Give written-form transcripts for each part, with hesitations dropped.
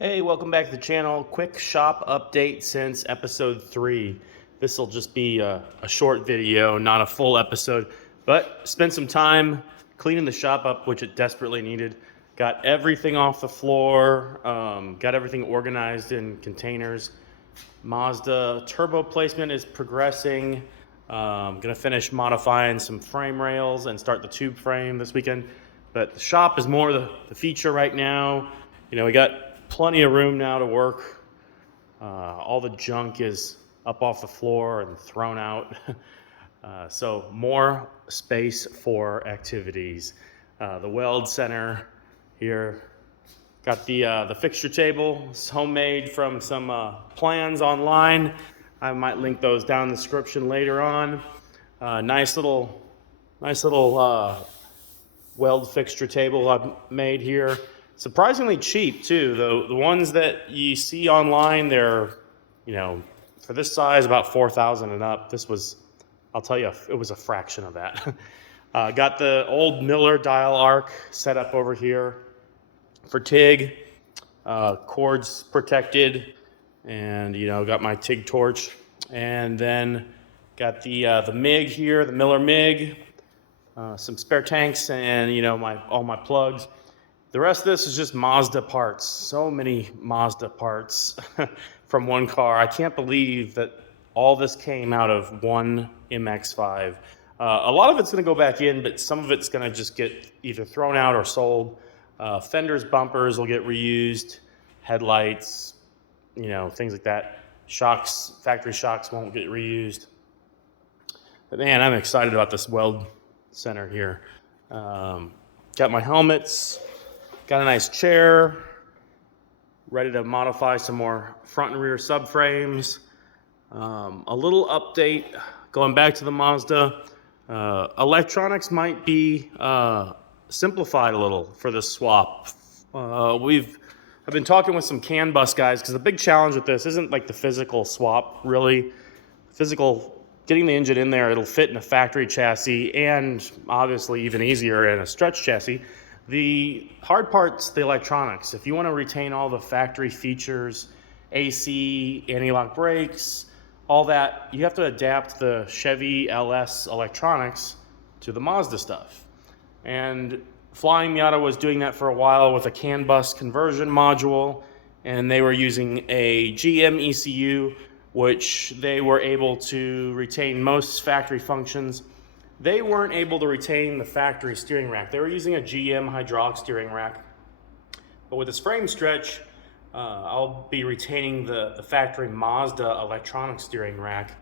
Hey, welcome back to the channel. Quick shop update since episode 3. This will just be a short video, not a full episode, but spent some time cleaning the shop up, which it desperately needed. Got everything off the floor, got everything organized in containers. Mazda turbo placement is progressing. Gonna finish modifying some frame rails and start the tube frame this weekend. But the shop is more the feature right now. We got plenty of room now to work. All the junk is up off the floor and thrown out. So more space for activities. The weld center here. Got the fixture table. It's homemade from some plans online. I might link those down in the description later on. Nice little weld fixture table I've made here. Surprisingly cheap too. The ones that you see online, they're, for this size, about $4,000 and up. This was, I'll tell you, it was a fraction of that. Got the old Miller dial arc set up over here for TIG, cords protected, and got my TIG torch, and then got the MIG here, the Miller MIG, some spare tanks, and all my plugs. The rest of this is just Mazda parts. So many Mazda parts from one car. I can't believe that all this came out of one MX5. A lot of it's going to go back in, but some of it's going to just get either thrown out or sold. Fenders, bumpers will get reused. Headlights, things like that. Shocks, factory shocks won't get reused. But man, I'm excited about this weld center here. Got my helmets. Got a nice chair, ready to modify some more front and rear subframes. A little update, going back to the Mazda. Electronics might be simplified a little for this swap. I've been talking with some CAN bus guys, because the big challenge with this isn't like the physical swap, really. Getting the engine in there, it'll fit in a factory chassis, and obviously even easier in a stretch chassis. The hard part's the electronics. If you want to retain all the factory features, AC, anti-lock brakes, all that, you have to adapt the Chevy LS electronics to the Mazda stuff. And Flying Miata was doing that for a while with a CAN bus conversion module, and they were using a GM ECU, which they were able to retain most factory functions. They weren't able to retain the factory steering rack. They were using a GM hydraulic steering rack. But with this frame stretch, I'll be retaining the factory Mazda electronic steering rack,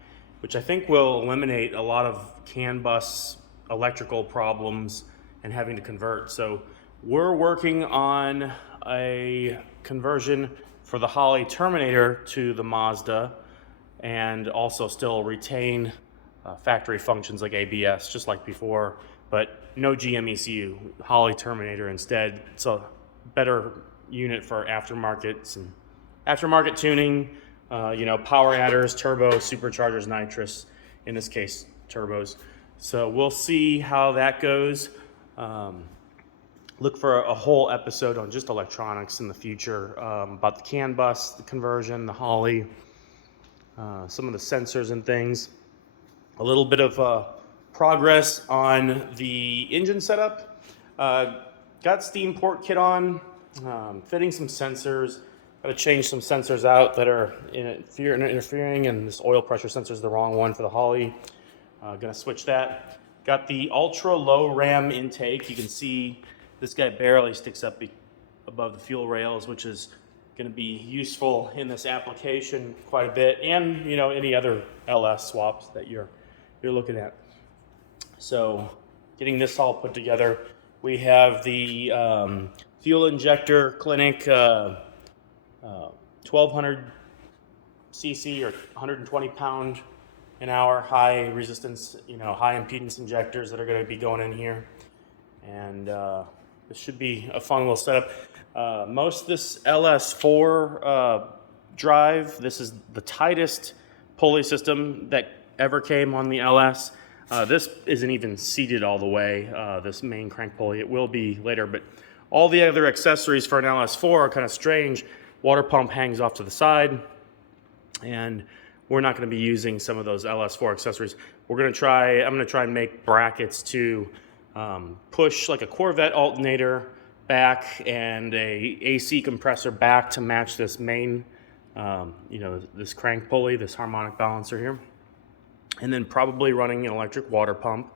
which I think will eliminate a lot of CAN bus electrical problems and having to convert. So we're working on a conversion for the Holly Terminator to the Mazda, and also still retain factory functions like ABS, just like before, but no GM ECU, Holly Terminator instead. It's a better unit for aftermarket tuning, power adders, turbo, superchargers, nitrous, in this case, turbos. So we'll see how that goes. Look for a whole episode on just electronics in the future, about the CAN bus, the conversion, the Holly, some of the sensors and things. A little bit of progress on the engine setup. Got steam port kit on, fitting some sensors. Got to change some sensors out that are interfering, and this oil pressure sensor is the wrong one for the Holly. Gonna switch that. Got the ultra low ram intake. You can see this guy barely sticks up above the fuel rails, which is going to be useful in this application quite a bit, and any other LS swaps that you're looking at. So getting this all put together, we have the fuel injector clinic 1200 cc or 120 pound an hour high resistance, high impedance injectors that are going to be going in here, and this should be a fun little setup. Most of this LS4 drive, this is the tightest pulley system that ever came on the LS. This isn't even seated all the way, this main crank pulley. It will be later, but all the other accessories for an LS4 are kind of strange. Water pump hangs off to the side, and we're not going to be using some of those LS4 accessories. I'm going to try and make brackets to push like a Corvette alternator back and a AC compressor back to match this main, this crank pulley, this harmonic balancer here. And then probably running an electric water pump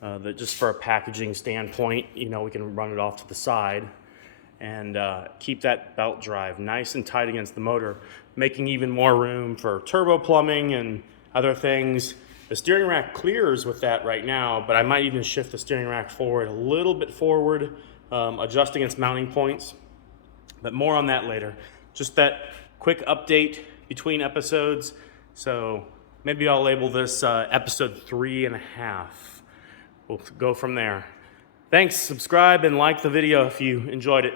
that just for a packaging standpoint, we can run it off to the side and keep that belt drive nice and tight against the motor, making even more room for turbo plumbing and other things. The steering rack clears with that right now, but I might even shift the steering rack forward a little bit forward, adjusting its mounting points, but more on that later. Just that quick update between episodes. So maybe I'll label this episode 3.5. We'll go from there. Thanks, subscribe and like the video if you enjoyed it.